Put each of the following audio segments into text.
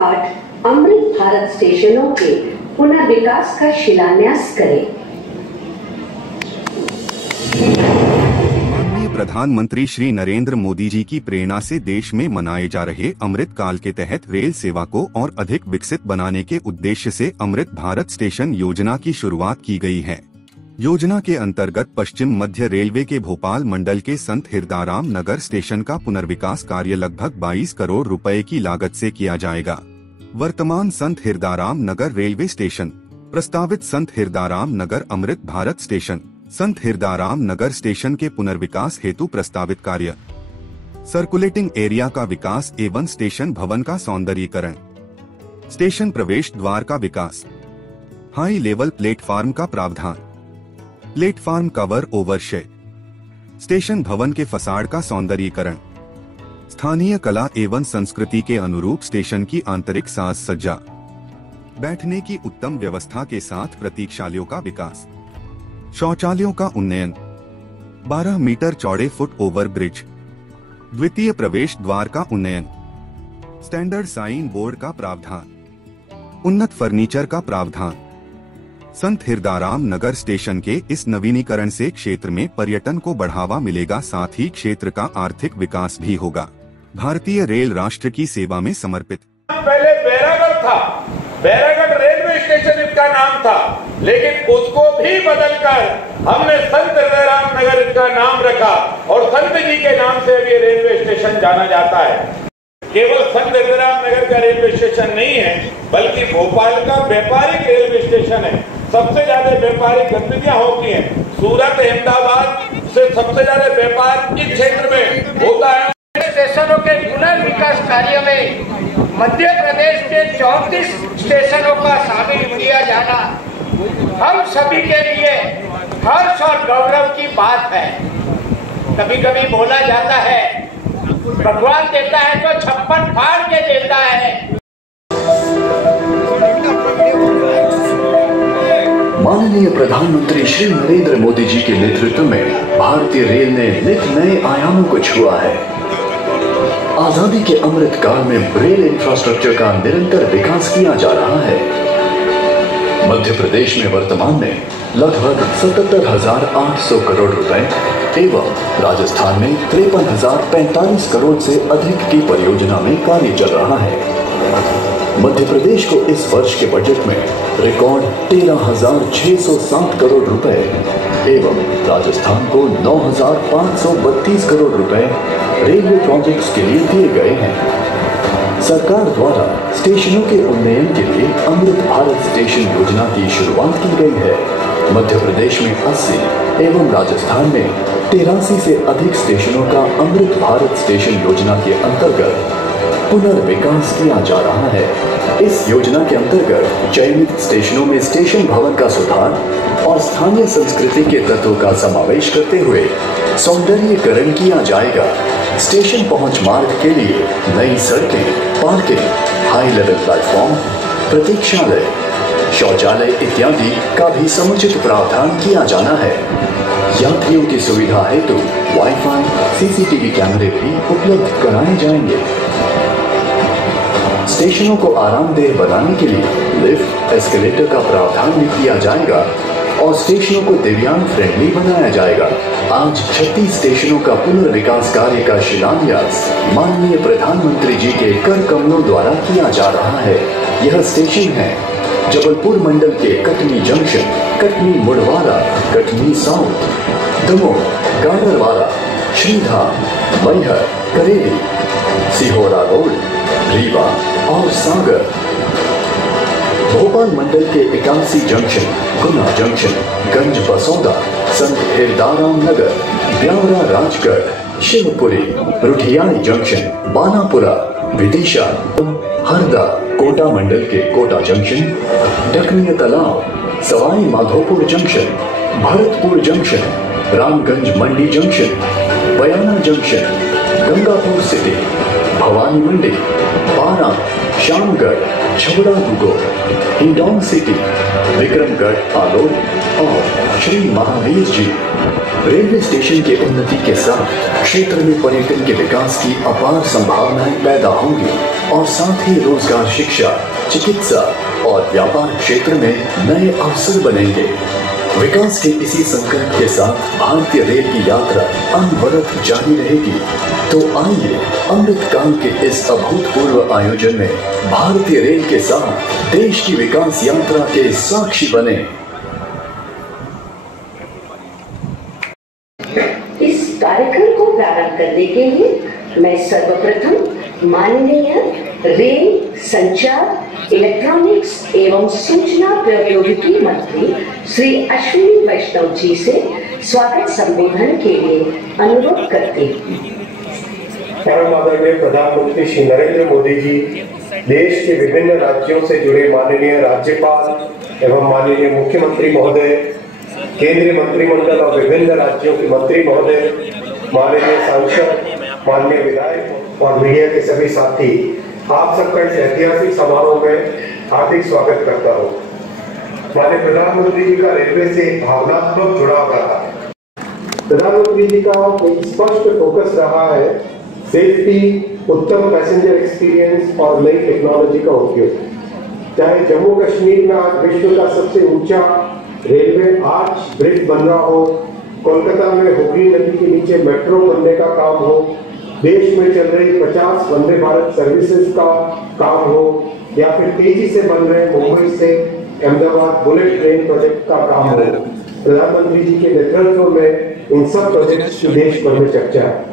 8 अमृत भारत स्टेशनों के पुनर्विकास का शिलान्यास करें। माननीय प्रधानमंत्री श्री नरेंद्र मोदी जी की प्रेरणा से देश में मनाए जा रहे अमृत काल के तहत रेल सेवा को और अधिक विकसित बनाने के उद्देश्य से अमृत भारत स्टेशन योजना की शुरुआत की गई है। योजना के अंतर्गत पश्चिम मध्य रेलवे के भोपाल मंडल के संत हिरदाराम नगर स्टेशन का पुनर्विकास कार्य लगभग 22 करोड़ रुपए की लागत से किया जाएगा। वर्तमान संत हिरदाराम नगर रेलवे स्टेशन, प्रस्तावित संत हिरदाराम नगर अमृत भारत स्टेशन, संत हिरदाराम नगर स्टेशन के पुनर्विकास हेतु प्रस्तावित कार्य, सर्कुलेटिंग एरिया का विकास एवं स्टेशन भवन का सौंदर्यीकरण, स्टेशन प्रवेश द्वार का विकास, हाई लेवल प्लेटफार्म का प्रावधान, प्लेटफार्म कवर ओवरशे, स्टेशन भवन के फसाड का सौंदर्यीकरण, स्थानीय कला एवं संस्कृति के अनुरूप स्टेशन की आंतरिक साज सज्जा, बैठने की उत्तम व्यवस्था के साथ प्रतीक्षालयों का विकास, शौचालयों का उन्नयन, 12 मीटर चौड़े फुट ओवर ब्रिज, द्वितीय प्रवेश द्वार का उन्नयन, स्टैंडर्ड साइन बोर्ड का प्रावधान, उन्नत फर्नीचर का प्रावधान। संत हिरदाराम नगर स्टेशन के इस नवीनीकरण से क्षेत्र में पर्यटन को बढ़ावा मिलेगा, साथ ही क्षेत्र का आर्थिक विकास भी होगा। भारतीय रेल राष्ट्र की सेवा में समर्पित। पहले बैरागढ़ था, बैरागढ़ रेलवे स्टेशन इसका नाम था, लेकिन उसको भी बदलकर हमने संत हिरदाराम नगर इसका नाम रखा और संत जी के नाम से अभी रेलवे स्टेशन जाना जाता है। केवल संत हिरदाराम नगर का रेलवे स्टेशन नहीं है, बल्कि भोपाल का व्यापारिक रेलवे स्टेशन है। सबसे ज्यादा व्यापारिक गतिविधियां होती हैं। सूरत, अहमदाबाद से सबसे ज्यादा व्यापार इस क्षेत्र में होता है। स्टेशनों के पुनर्विकास कार्य में मध्य प्रदेश के 34 स्टेशनों का शामिल किया जाना हम सभी के लिए हर्ष और गौरव की बात है। कभी कभी बोला जाता है भगवान देता है तो 56 फाड़ के देता है। माननीय प्रधानमंत्री श्री नरेंद्र मोदी जी के नेतृत्व में भारतीय रेल ने नित नए आयामों को छुआ है। आजादी के अमृत काल में रेल इंफ्रास्ट्रक्चर का निरंतर विकास किया जा रहा है। मध्य प्रदेश में वर्तमान में लगभग 77,800 करोड़ रुपए एवं राजस्थान में 53,045 करोड़ से अधिक की परियोजना में कार्य चल रहा है। मध्य प्रदेश को इस वर्ष के बजट में रिकॉर्ड 13,607 करोड़ रुपए एवं राजस्थान को 9,532 करोड़ रुपए रेलवे प्रोजेक्ट्स के लिए दिए गए हैं। सरकार द्वारा स्टेशनों के उन्नयन के लिए अमृत भारत स्टेशन योजना की शुरुआत की गई है। मध्य प्रदेश में 80 एवं राजस्थान में 83 से अधिक स्टेशनों का अमृत भारत स्टेशन योजना के अंतर्गत पुनर्विकास किया जा रहा है। इस योजना के अंतर्गत चयनित स्टेशनों में स्टेशन भवन का सुधार और स्थानीय संस्कृति के तत्वों का समावेश करते हुए सौंदर्यीकरण किया जाएगा। स्टेशन पहुंच मार्ग के लिए नई सड़कें, पार्किंग, हाई लेवल प्लेटफॉर्म, प्रतीक्षालय, शौचालय इत्यादि का भी समुचित प्रावधान किया जाना है। यात्रियों की सुविधा हेतु वाईफाई, सीसीटीवी कैमरे भी उपलब्ध कराए जाएंगे। स्टेशनों को आरामदेह बनाने के लिए लिफ्ट, एस्केलेटर का प्रावधान भी किया जाएगा और स्टेशनों को दिव्यांग फ्रेंडली बनाया जाएगा। आज 36 स्टेशनों का पुनर्विकास कार्य का शिलान्यास माननीय प्रधानमंत्री जी के कर कमलों द्वारा किया जा रहा है। यह स्टेशन है जबलपुर मंडल के कटनी जंक्शन, कटनी मुड़वारा, कटनी साउथ, दमोह, गाडरवारा, श्रीधाम, मैहर, करेली, सिहोरा रोड, रीवा और सागर। भोपाल मंडल के 81 जंक्शन, गुना जंक्शन, गंज बसौदा, संत हिरदाराम नगर, ब्यावरा राजगढ़, शिवपुरी, रुठियाणी जंक्शन, बानापुरा, विदिशा, हरदा, कोटा मंडल के कोटा जंक्शन, डकनिया तालाब, सवाई माधोपुर जंक्शन, भरतपुर जंक्शन, रामगंज मंडी जंक्शन, बयाना जंक्शन, गंगापुर सिटी, भवानी मंडी, पारा, शामगढ़, छबड़ा दुगो, हिंडौन सिटी, विक्रमगढ़ आलोक और श्री महावीर जी। रेलवे स्टेशन की उन्नति के साथ क्षेत्र में पर्यटन के विकास की अपार संभावनाएं पैदा होंगी और साथ ही रोजगार, शिक्षा, चिकित्सा और व्यापार क्षेत्र में नए अवसर बनेंगे। विकास के इसी संकल्प के साथ भारतीय रेल की यात्रा अनवरत जारी रहेगी। तो आइए अमृतकाल के इस अभूतपूर्व आयोजन में भारतीय रेल के साथ देश की विकास यात्रा के साक्षी बने। इस कार्यक्रम को प्रारंभ करने के लिए मैं सर्वप्रथम माननीय रेल, संचार, इलेक्ट्रॉनिक्स एवं सूचना प्रौद्योगिकी मंत्री श्री अश्विनी वैष्णव जी से स्वागत संबोधन के लिए अनुरोध करते हैं। परम आदरणीय प्रधानमंत्री श्री नरेंद्र मोदी जी, देश के विभिन्न राज्यों से जुड़े माननीय राज्यपाल एवं माननीय मुख्यमंत्री महोदय, केंद्रीय मंत्रिमंडल और विभिन्न राज्यों के मंत्री महोदय, माननीय सांसद, माननीय विधायक और मीडिया के सभी साथी, आप सबका इस ऐतिहासिक समारोह में हार्दिक स्वागत करता हूँ। माननीय प्रधानमंत्री जी का रेलवे से एक भावनात्मक जुड़ाव रहा है। प्रधानमंत्री जी का एक स्पष्ट फोकस रहा है सेफ्टी, उत्तम पैसेंजर एक्सपीरियंस और नई टेक्नोलॉजी का उपयोग। चाहे जम्मू कश्मीर में आज विश्व का सबसे ऊंचा रेलवे आर्च ब्रिज बन रहा हो, कोलकाता में हुगली नदी के नीचे मेट्रो बनने का काम हो, देश में चल रही 50 वंदे भारत सर्विसेज का काम हो, या फिर तेजी से बन रहे मुंबई से अहमदाबाद बुलेट ट्रेन प्रोजेक्ट का काम हो, प्रधानमंत्री जी के नेतृत्व में इन सब प्रोजेक्ट्स की देश भर में चर्चा है।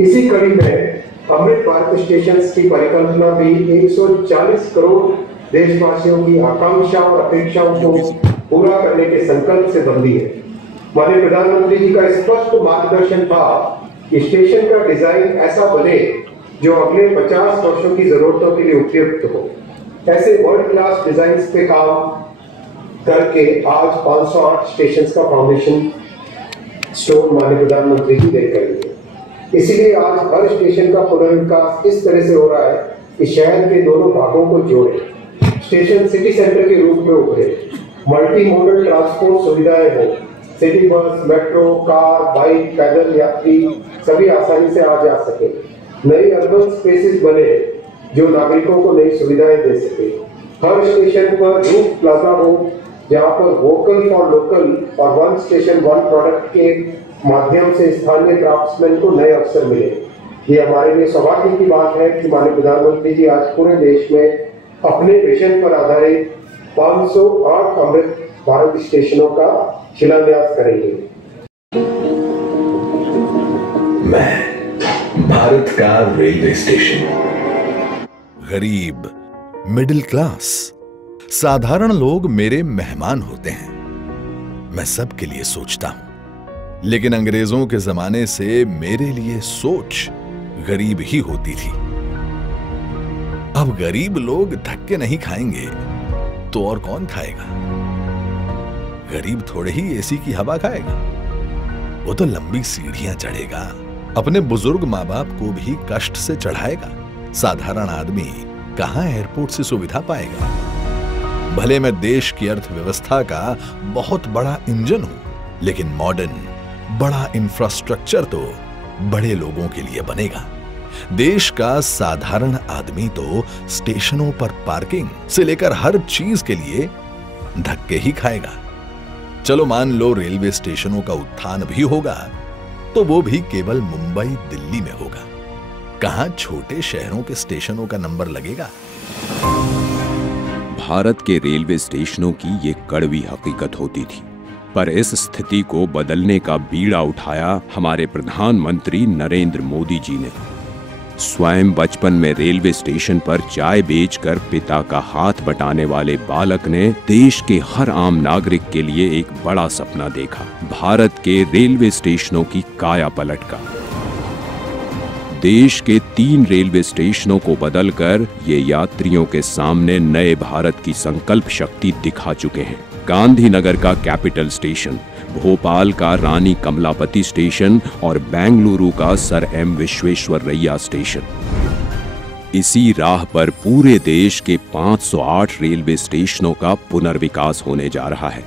इसी कड़ी में अमृत भारत स्टेशन की परिकल्पना भी 140 करोड़ देशवासियों की आकांक्षा और अपेक्षाओं को पूरा करने के संकल्प से बंधी है। माननीय प्रधानमंत्री जी का स्पष्ट मार्गदर्शन था कि स्टेशन का डिजाइन ऐसा बने जो अगले 50 वर्षों की जरूरतों के लिए उपयुक्त हो। ऐसे वर्ल्ड क्लास डिजाइन पे काम करके आज 508 स्टेशन का फाउंडेशन स्टोन माननीय प्रधानमंत्री जी दे करेंगे। इसीलिए आज हर स्टेशन का पुनर्विकास इस तरह से हो रहा है कि शहर के दोनों भागों को जोड़े, स्टेशन सिटी सेंटर के रूप में उभरे, मल्टी मोडल ट्रांसपोर्ट सुविधाएं हो, city bus, metro, car, bike, पैदल यात्री सभी आसानी से आ जा सके, नई अर्बन स्पेसेस बने जो नागरिकों को नई सुविधाएं दे सके। हर स्टेशन पर रूफ प्लाजा हो जहां पर वोकल फॉर लोकल और वन स्टेशन वन प्रोडक्ट के माध्यम से स्थानीय क्राफ्ट्समैन को नए अवसर मिले। ये हमारे लिए सौभाग्य की बात है कि माननीय प्रधानमंत्री जी आज पूरे देश में अपने विजन पर आधारित 508 अमृत भारत स्टेशनों का शिलान्यास करेंगे। मैं भारत का रेलवे स्टेशन। गरीब, मिडिल क्लास, साधारण लोग मेरे मेहमान होते हैं। मैं सबके लिए सोचता हूं, लेकिन अंग्रेजों के जमाने से मेरे लिए सोच गरीब ही होती थी। अब गरीब लोग धक्के नहीं खाएंगे तो और कौन खाएगा? गरीब थोड़े ही एसी की हवा खाएगा, वो तो लंबी सीढ़ियां चढ़ेगा, अपने बुजुर्ग माँ बाप को भी कष्ट से चढ़ाएगा। साधारण आदमी कहां एयरपोर्ट से सुविधा पाएगा? भले मैं देश की अर्थव्यवस्था का बहुत बड़ा इंजन हूं, लेकिन मॉडर्न बड़ा इंफ्रास्ट्रक्चर तो बड़े लोगों के लिए बनेगा। देश का साधारण आदमी तो स्टेशनों पर पार्किंग से लेकर हर चीज के लिए धक्के ही खाएगा। चलो मान लो रेलवे स्टेशनों का उत्थान भी होगा तो वो भी केवल मुंबई, दिल्ली में होगा। कहां छोटे शहरों के स्टेशनों का नंबर लगेगा? भारत के रेलवे स्टेशनों की ये कड़वी हकीकत होती थी, पर इस स्थिति को बदलने का बीड़ा उठाया हमारे प्रधानमंत्री नरेंद्र मोदी जी ने। स्वयं बचपन में रेलवे स्टेशन पर चाय बेचकर पिता का हाथ बटाने वाले बालक ने देश के हर आम नागरिक के लिए एक बड़ा सपना देखा, भारत के रेलवे स्टेशनों की काया पलट का। देश के 3 रेलवे स्टेशनों को बदलकर ये यात्रियों के सामने नए भारत की संकल्प शक्ति दिखा चुके हैं। गांधीनगर का कैपिटल स्टेशन, भोपाल का रानी कमलापति स्टेशन और बेंगलुरु का सर एम विश्वेश्वरैया स्टेशन। इसी राह पर पूरे देश के 508 रेलवे स्टेशनों का पुनर्विकास होने जा रहा है।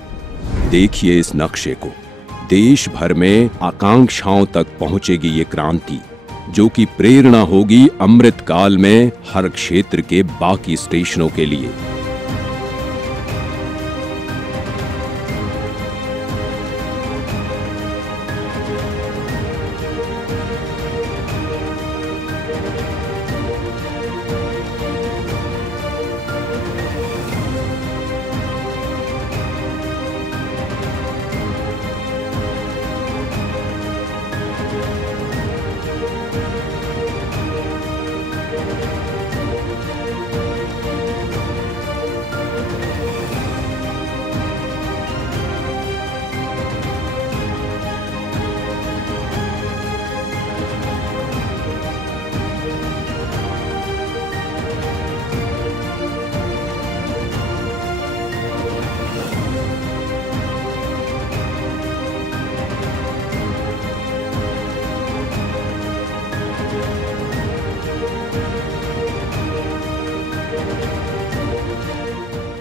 देखिए इस नक्शे को। देश भर में आकांक्षाओं तक पहुंचेगी ये क्रांति, जो कि प्रेरणा होगी अमृत काल में हर क्षेत्र के बाकी स्टेशनों के लिए।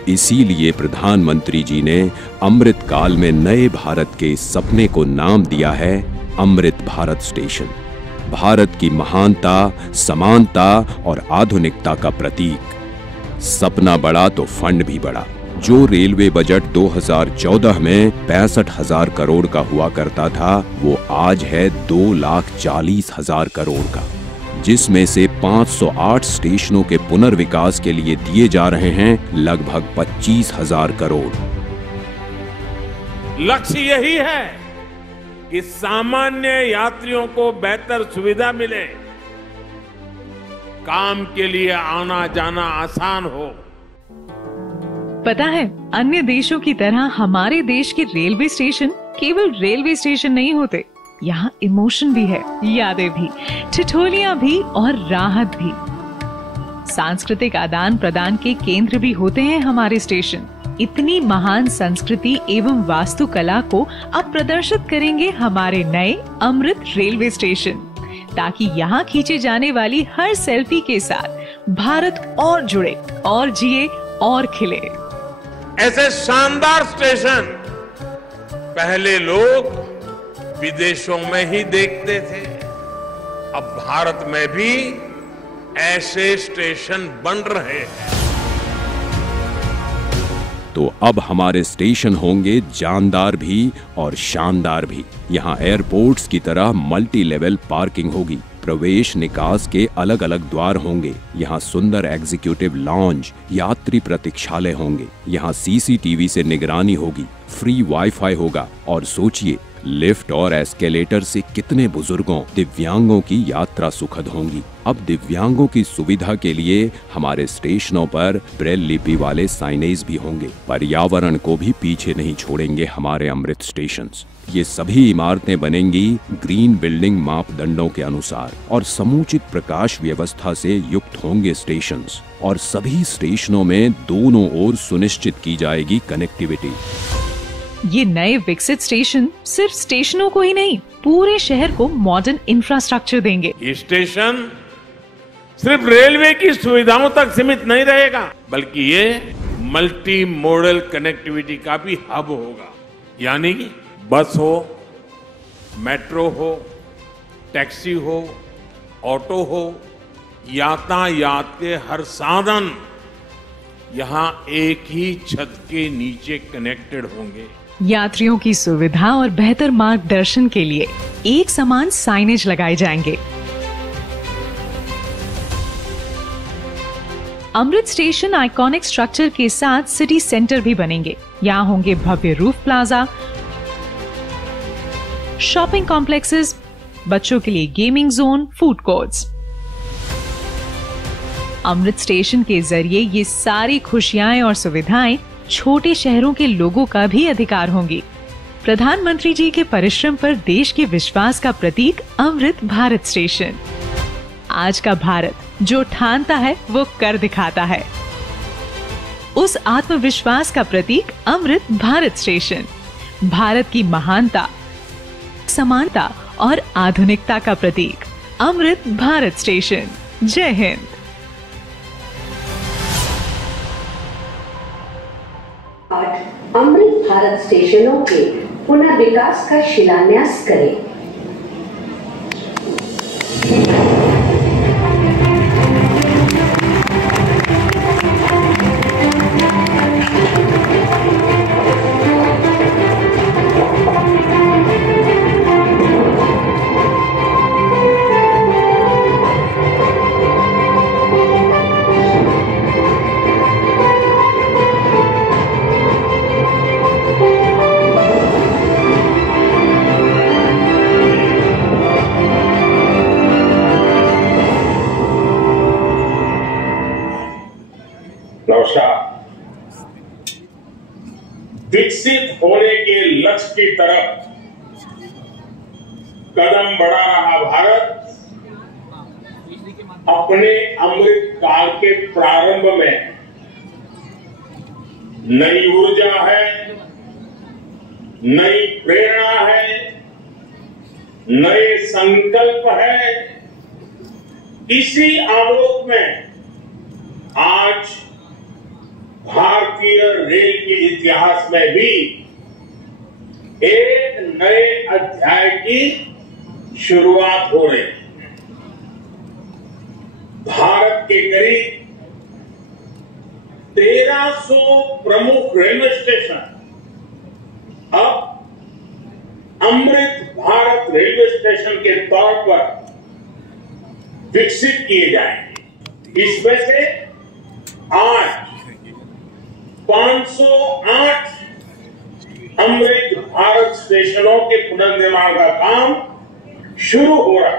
इसीलिए प्रधानमंत्री जी ने अमृत काल में नए भारत के सपने को नाम दिया है अमृत भारत स्टेशन। भारत की महानता, समानता और आधुनिकता का प्रतीक। सपना बड़ा तो फंड भी बड़ा। जो रेलवे बजट 2014 में 65,000 करोड़ का हुआ करता था, वो आज है 2,40,000 करोड़ का, जिसमें से 508 स्टेशनों के पुनर्विकास के लिए दिए जा रहे हैं लगभग 25,000 करोड़। लक्ष्य यही है कि सामान्य यात्रियों को बेहतर सुविधा मिले, काम के लिए आना जाना आसान हो। पता है, अन्य देशों की तरह हमारे देश के रेलवे स्टेशन केवल रेलवे स्टेशन नहीं होते। यहाँ इमोशन भी है, यादें भी, ठिठोलियां भी और राहत भी। सांस्कृतिक आदान प्रदान के केंद्र भी होते हैं हमारे स्टेशन। इतनी महान संस्कृति एवं वास्तुकला को अब प्रदर्शित करेंगे हमारे नए अमृत रेलवे स्टेशन, ताकि यहाँ खींचे जाने वाली हर सेल्फी के साथ भारत और जुड़े और जिए और खिले। ऐसे शानदार स्टेशन पहले लोग विदेशों में ही देखते थे। अब भारत में भी ऐसे स्टेशन बन रहे हैं। तो अब हमारे स्टेशन होंगे जानदार भी और शानदार भी। यहाँ एयरपोर्ट्स की तरह मल्टी लेवल पार्किंग होगी। प्रवेश निकास के अलग अलग द्वार होंगे। यहाँ सुंदर एग्जीक्यूटिव लॉन्ज, यात्री प्रतीक्षालय होंगे। यहाँ सीसीटीवी से निगरानी होगी, फ्री वाईफाई होगा। और सोचिए, लिफ्ट और एस्केलेटर से कितने बुजुर्गों, दिव्यांगों की यात्रा सुखद होंगी। अब दिव्यांगों की सुविधा के लिए हमारे स्टेशनों पर ब्रेल लिपि वाले साइनेज भी होंगे। पर्यावरण को भी पीछे नहीं छोड़ेंगे हमारे अमृत स्टेशंस। ये सभी इमारतें बनेंगी ग्रीन बिल्डिंग मापदंडों के अनुसार और समुचित प्रकाश व्यवस्था से युक्त होंगे स्टेशंस। और सभी स्टेशनों में दोनों ओर सुनिश्चित की जाएगी कनेक्टिविटी। ये नए विकसित स्टेशन सिर्फ स्टेशनों को ही नहीं, पूरे शहर को मॉडर्न इंफ्रास्ट्रक्चर देंगे। ये स्टेशन सिर्फ रेलवे की सुविधाओं तक सीमित नहीं रहेगा, बल्कि ये मल्टी मॉडल कनेक्टिविटी का भी हब होगा। यानी बस हो, मेट्रो हो, टैक्सी हो, ऑटो हो, यातायात के हर साधन यहाँ एक ही छत के नीचे कनेक्टेड होंगे। यात्रियों की सुविधा और बेहतर मार्गदर्शन के लिए एक समान साइनेज लगाए जाएंगे। अमृत स्टेशन आइकॉनिक स्ट्रक्चर के साथ सिटी सेंटर भी बनेंगे। यहाँ होंगे भव्य रूफ प्लाजा, शॉपिंग कॉम्प्लेक्सेस, बच्चों के लिए गेमिंग जोन, फूड कोर्ट्स। अमृत स्टेशन के जरिए ये सारी खुशियां और सुविधाएं छोटे शहरों के लोगों का भी अधिकार होंगी। प्रधानमंत्री जी के परिश्रम पर देश के विश्वास का प्रतीक अमृत भारत स्टेशन। आज का भारत जो ठानता है वो कर दिखाता है। उस आत्मविश्वास का प्रतीक अमृत भारत स्टेशन। भारत की महानता, समानता और आधुनिकता का प्रतीक अमृत भारत स्टेशन। जय हिंद। 8 अमृत भारत स्टेशनों के पुनर्विकास का शिलान्यास करें। विकसित होने के लक्ष्य की तरफ कदम बढ़ा रहा भारत अपने अमृत काल के प्रारंभ में नई ऊर्जा है, नई प्रेरणा है, नए संकल्प है। इसी आलोक में आज भारतीय रेल के इतिहास में भी एक नए अध्याय की शुरुआत हो रही है। भारत के करीब 1300 प्रमुख रेलवे स्टेशन अब अमृत भारत रेलवे स्टेशन के तौर पर विकसित किए जाएंगे। इसमें से आज 508 अमृत भारत स्टेशनों के पुनर्निर्माण का काम शुरू हो रहा है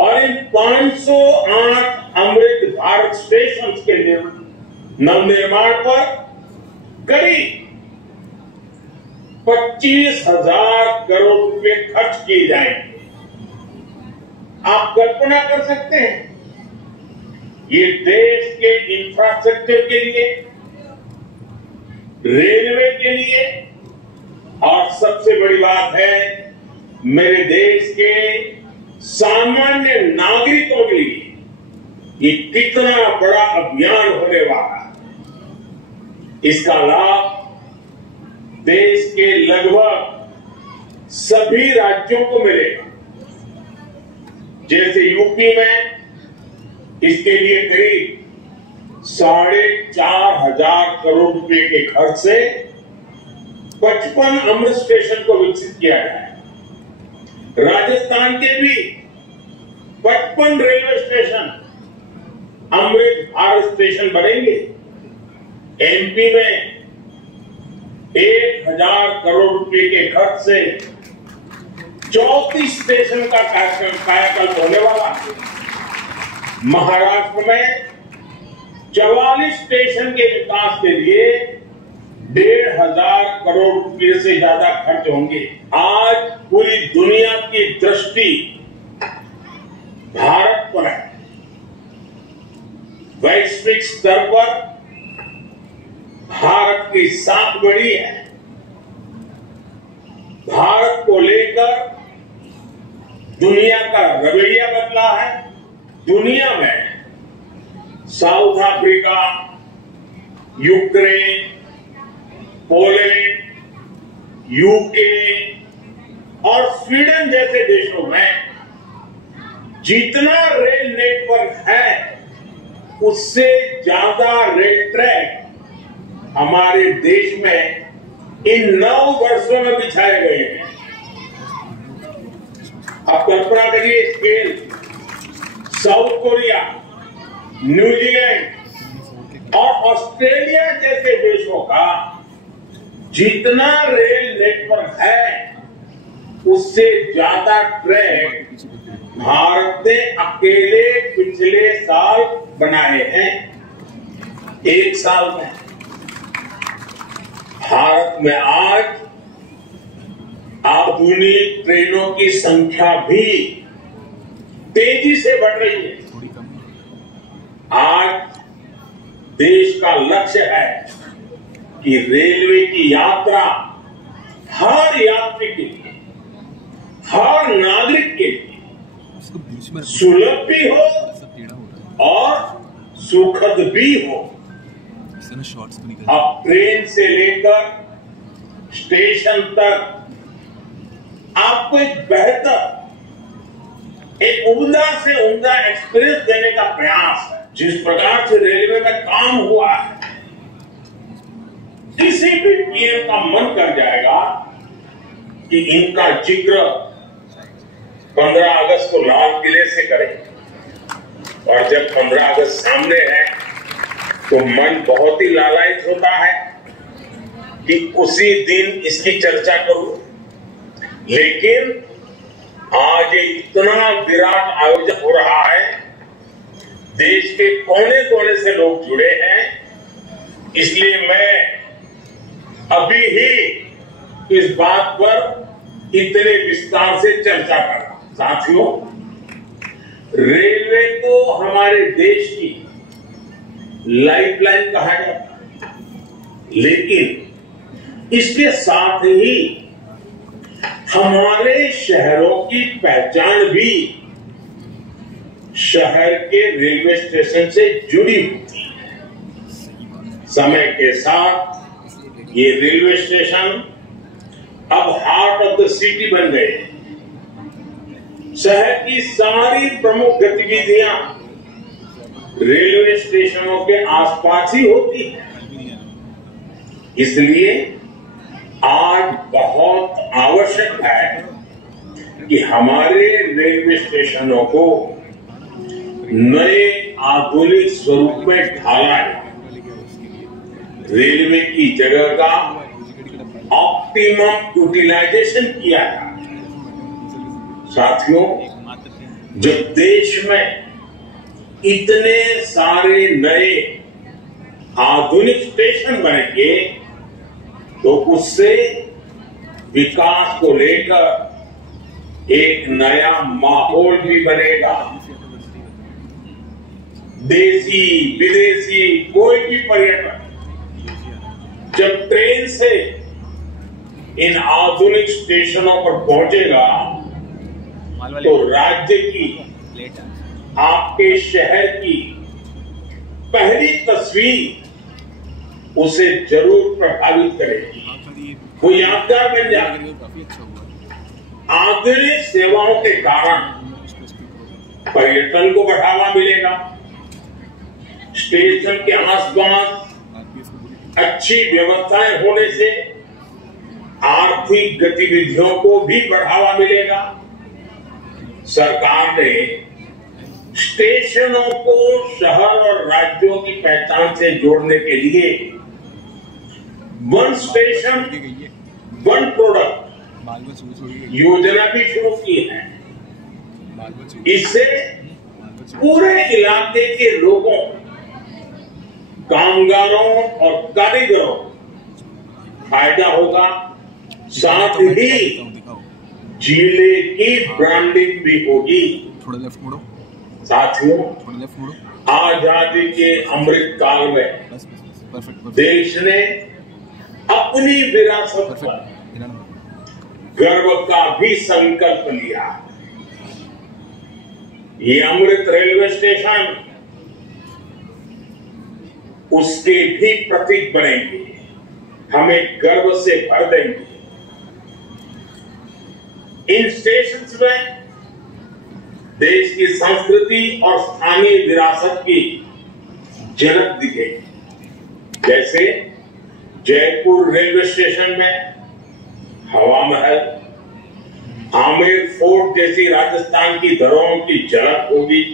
और इन 508 अमृत भारत स्टेशन के नवनिर्माण पर करीब 25,000 करोड़ रुपए खर्च किए जाएंगे। आप कल्पना कर सकते हैं, ये देश के इंफ्रास्ट्रक्चर के लिए, रेलवे के लिए और सबसे बड़ी बात है मेरे देश के सामान्य नागरिकों के लिए ये कितना बड़ा अभियान होने वाला है। इसका लाभ देश के लगभग सभी राज्यों को मिलेगा। जैसे यूपी में इसके लिए करीब 4,500 करोड़ रुपए के खर्च से 55 अमृत स्टेशन को विकसित किया गया है। राजस्थान के भी 55 railway station Amrit Bharat station बनेंगे। एमपी में 1,000 करोड़ रुपए के खर्च से 34 स्टेशन का कायाकल्प होने वाला है। महाराष्ट्र में 44 स्टेशन के विकास के लिए 1,500 करोड़ रुपए से ज्यादा खर्च होंगे। आज पूरी दुनिया की दृष्टि भारत पर है। वैश्विक स्तर पर भारत की साख बढ़ी है। भारत को लेकर दुनिया का रवैया बदला है। दुनिया में south Africa, Ukraine, Poland, UK और स्वीडन जैसे देशों में जितना रेल नेटवर्क है उससे ज्यादा रेल ट्रैक हमारे देश में इन 9 वर्षों में बिछाए गए हैं। आप कल्पना करिए स्केल, साउथ कोरिया, न्यूजीलैंड और ऑस्ट्रेलिया जैसे देशों का जितना रेल नेटवर्क है उससे ज्यादा ट्रैक भारत ने अकेले पिछले साल बनाए हैं। एक साल में भारत में आज आधुनिक ट्रेनों की संख्या भी तेजी से बढ़ रही है। आज देश का लक्ष्य है कि रेलवे की यात्रा हर यात्री के लिए, हर नागरिक के लिए सुलभ भी हो और सुखद भी हो। अब ट्रेन से लेकर स्टेशन तक आपको एक बेहतर, एक उम्दा से उम्दा एक्सपीरियंस देने का प्रयास है। जिस प्रकार से रेलवे में काम हुआ है, किसी भी पीएम का मन कर जाएगा कि इनका जिक्र 15 अगस्त को लाल किले से करें। और जब 15 अगस्त सामने है तो मन बहुत ही लालायित होता है कि उसी दिन इसकी चर्चा करूं। लेकिन आज इतना विराट आयोजन हो रहा है, देश के कोने कोने से लोग जुड़े हैं, इसलिए मैं अभी ही इस बात पर इतने विस्तार से चर्चा कर रहा हूं। साथियों, रेलवे को हमारे देश की लाइफलाइन कहा जाता है, लेकिन इसके साथ ही हमारे शहरों की पहचान भी शहर के रेलवे स्टेशन से जुड़ी होती है। समय के साथ ये रेलवे स्टेशन अब हार्ट ऑफ द सिटी बन गए हैं। शहर की सारी प्रमुख गतिविधियां रेलवे स्टेशनों के आसपास ही होती है। इसलिए आज बहुत आवश्यक है कि हमारे रेलवे स्टेशनों को नए आधुनिक स्वरूप में ढाला जाए, रेलवे की जगह का ऑप्टिमम यूटिलाइजेशन किया जाए। साथियों, जब देश में इतने सारे नए आधुनिक स्टेशन बनेंगे तो उससे विकास को लेकर एक नया माहौल भी बनेगा। देशी विदेशी कोई भी पर्यटक जब ट्रेन से इन आधुनिक स्टेशनों पर पहुंचेगा तो राज्य की, आपके शहर की पहली तस्वीर उसे जरूर प्रभावित करेगी, वो यादगार बन जाएगी। आधुनिक सेवाओं के कारण पर्यटन को बढ़ावा मिलेगा, स्टेशन के आसपास अच्छी व्यवस्थाएं होने से आर्थिक गतिविधियों को भी बढ़ावा मिलेगा। सरकार ने स्टेशनों को शहर और राज्यों की पहचान से जोड़ने के लिए वन स्टेशन वन प्रोडक्ट योजना भी शुरू की है। इससे पूरे इलाके के लोगों, कामगारों और कारीगरों फायदा होगा, साथ ही जिले की ब्रांडिंग भी होगी। साथियों, आजादी के अमृत काल में देश ने अपनी विरासत पर गर्व का भी संकल्प लिया। ये अमृत रेलवे स्टेशन उसके भी प्रतीक बनेंगे, हमें गर्व से भर देंगे। इन स्टेशंस में देश की संस्कृति और स्थानीय विरासत की झलक दिखेगी। जैसे जयपुर रेलवे स्टेशन में हवा महल, आमेर फोर्ट जैसी राजस्थान की धरोहरों की झलक होगी।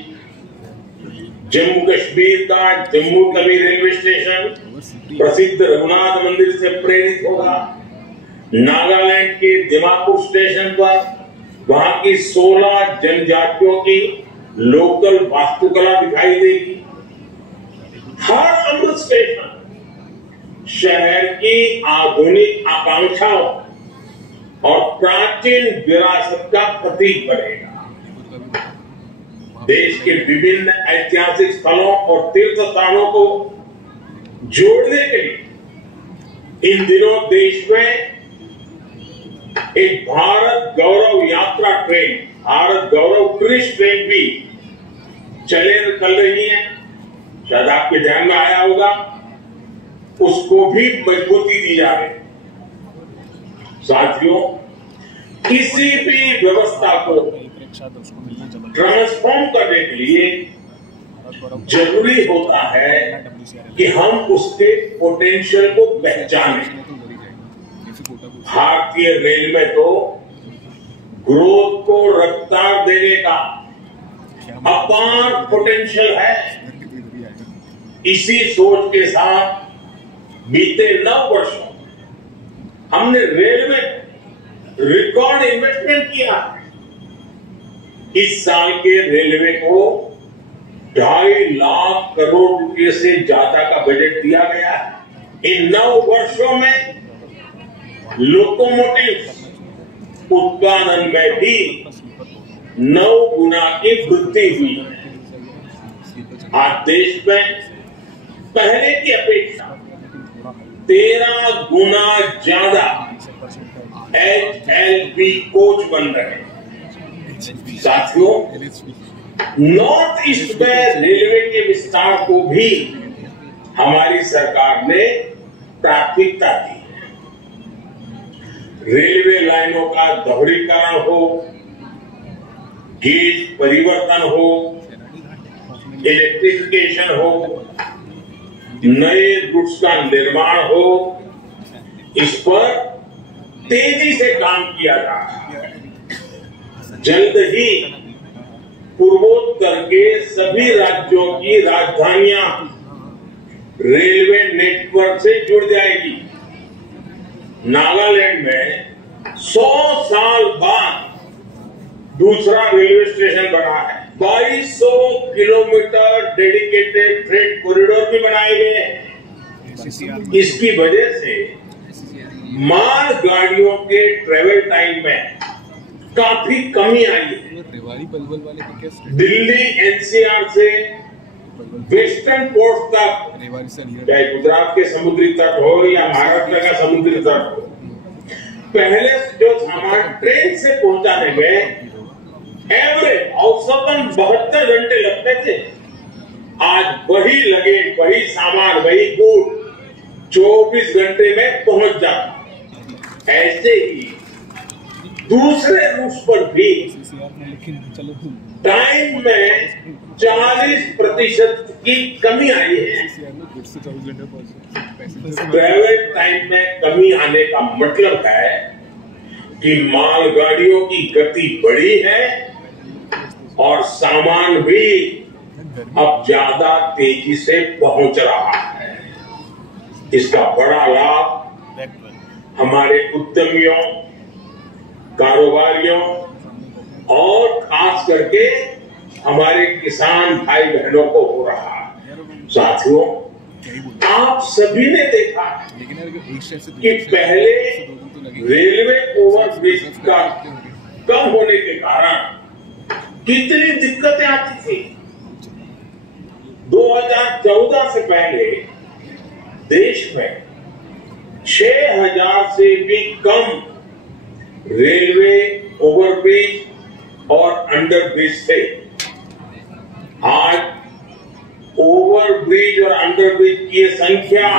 जम्मू कश्मीर का जम्मू तवी रेलवे स्टेशन प्रसिद्ध रघुनाथ मंदिर से प्रेरित होगा। नागालैंड के दिमापुर स्टेशन पर वहां की 16 जनजातियों की लोकल वास्तुकला दिखाई देगी। हर अमृत स्टेशन शहर की आधुनिक आकांक्षाओं और प्राचीन विरासत का प्रतीक बनेगा। देश के विभिन्न ऐतिहासिक स्थलों और तीर्थ स्थानों को जोड़ने के लिए इन दिनों देश में एक भारत गौरव यात्रा ट्रेन, भारत गौरव टूरिस्ट ट्रेन भी चल रही है। शायद आपके ध्यान में आया होगा उसको भी मजबूती दी जा रही है। साथियों, किसी भी व्यवस्था को ट्रांसफॉर्म करने के लिए जरूरी होता है कि हम उसके पोटेंशियल को पहचानें। भारतीय रेल में तो ग्रोथ को रफ्तार देने का अपार पोटेंशियल है। इसी सोच के साथ बीते 9 वर्षों हमने रेल में रिकॉर्ड इन्वेस्टमेंट किया। इस साल के रेलवे को 2.5 लाख करोड़ रुपए से ज्यादा का बजट दिया गया है। इन 9 वर्षों में लोकोमोटिव उत्पादन में भी 9 गुना की वृद्धि हुई है। आज देश में पहले की अपेक्षा 13 गुना ज्यादा HLB कोच बन रहे हैं। साथियों, नॉर्थ ईस्ट में रेलवे के विस्तार को भी हमारी सरकार ने प्राथमिकता दी है। रेलवे लाइनों का दोहरीकरण हो, गेज परिवर्तन हो, इलेक्ट्रिफिकेशन हो, नए रूट्स का निर्माण हो, इस पर तेजी से काम किया जा रहा है। जल्द ही पूर्वोत्तर के सभी राज्यों की राजधानियां रेलवे नेटवर्क से जुड़ जाएगी। नागालैंड में 100 साल बाद दूसरा रेलवे स्टेशन बना है। 2200 किलोमीटर डेडिकेटेड फ्रेट कॉरिडोर भी बनाए गए हैं। इसकी वजह से माल गाड़ियों के ट्रेवल टाइम में काफी कमी आई है। दिल्ली NCR से वेस्टर्न पोर्ट तक, चाहे गुजरात के समुद्री तट हो या महाराष्ट्र का समुद्री तट हो, पहले जो सामान ट्रेन से पहुंचाने में एवरेज औसतन 72 घंटे लगते थे, आज वही लगेज, वही सामान, वही गुड 24 घंटे में पहुंच जाता। ऐसे ही दूसरे रूट्स पर भी टाइम में 40% की कमी आई है। ट्रैवल टाइम में कमी आने का मतलब है कि मालगाड़ियों की गति बढ़ी है और सामान भी अब ज्यादा तेजी से पहुंच रहा है। इसका बड़ा लाभ हमारे उद्यमियों, कारोबारियों और खास करके हमारे किसान भाई बहनों को हो रहा है। साथियों, आप सभी ने देखा कि पहले रेलवे ओवरब्रिज का कम होने के कारण कितनी दिक्कतें आती थी। 2014 से पहले देश में 6000 से भी कम रेलवे ओवरब्रिज और अंडरब्रिज थे। आज ओवरब्रिज और अंडरब्रिज की संख्या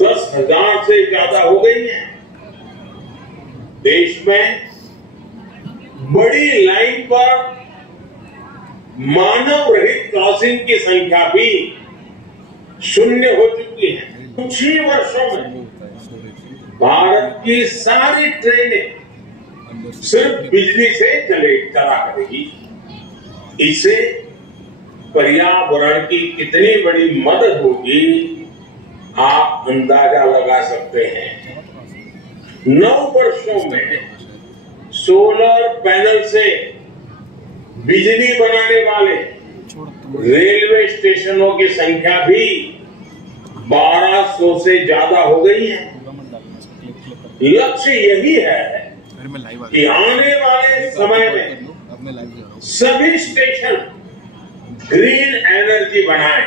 10,000 से ज्यादा हो गई है। देश में बड़ी लाइन पर मानव रहित क्रॉसिंग की संख्या भी 0 हो चुकी है। कुछ ही वर्षों में भारत की सारी ट्रेनें सिर्फ बिजली से चला करेगी। इससे पर्यावरण की कितनी बड़ी मदद होगी, आप अंदाजा लगा सकते हैं। 9 वर्षों में सोलर पैनल से बिजली बनाने वाले रेलवे स्टेशनों की संख्या भी 1200 से ज्यादा हो गई है। लक्ष्य यही है कि आने वाले समय में सभी स्टेशन ग्रीन एनर्जी बनाएं।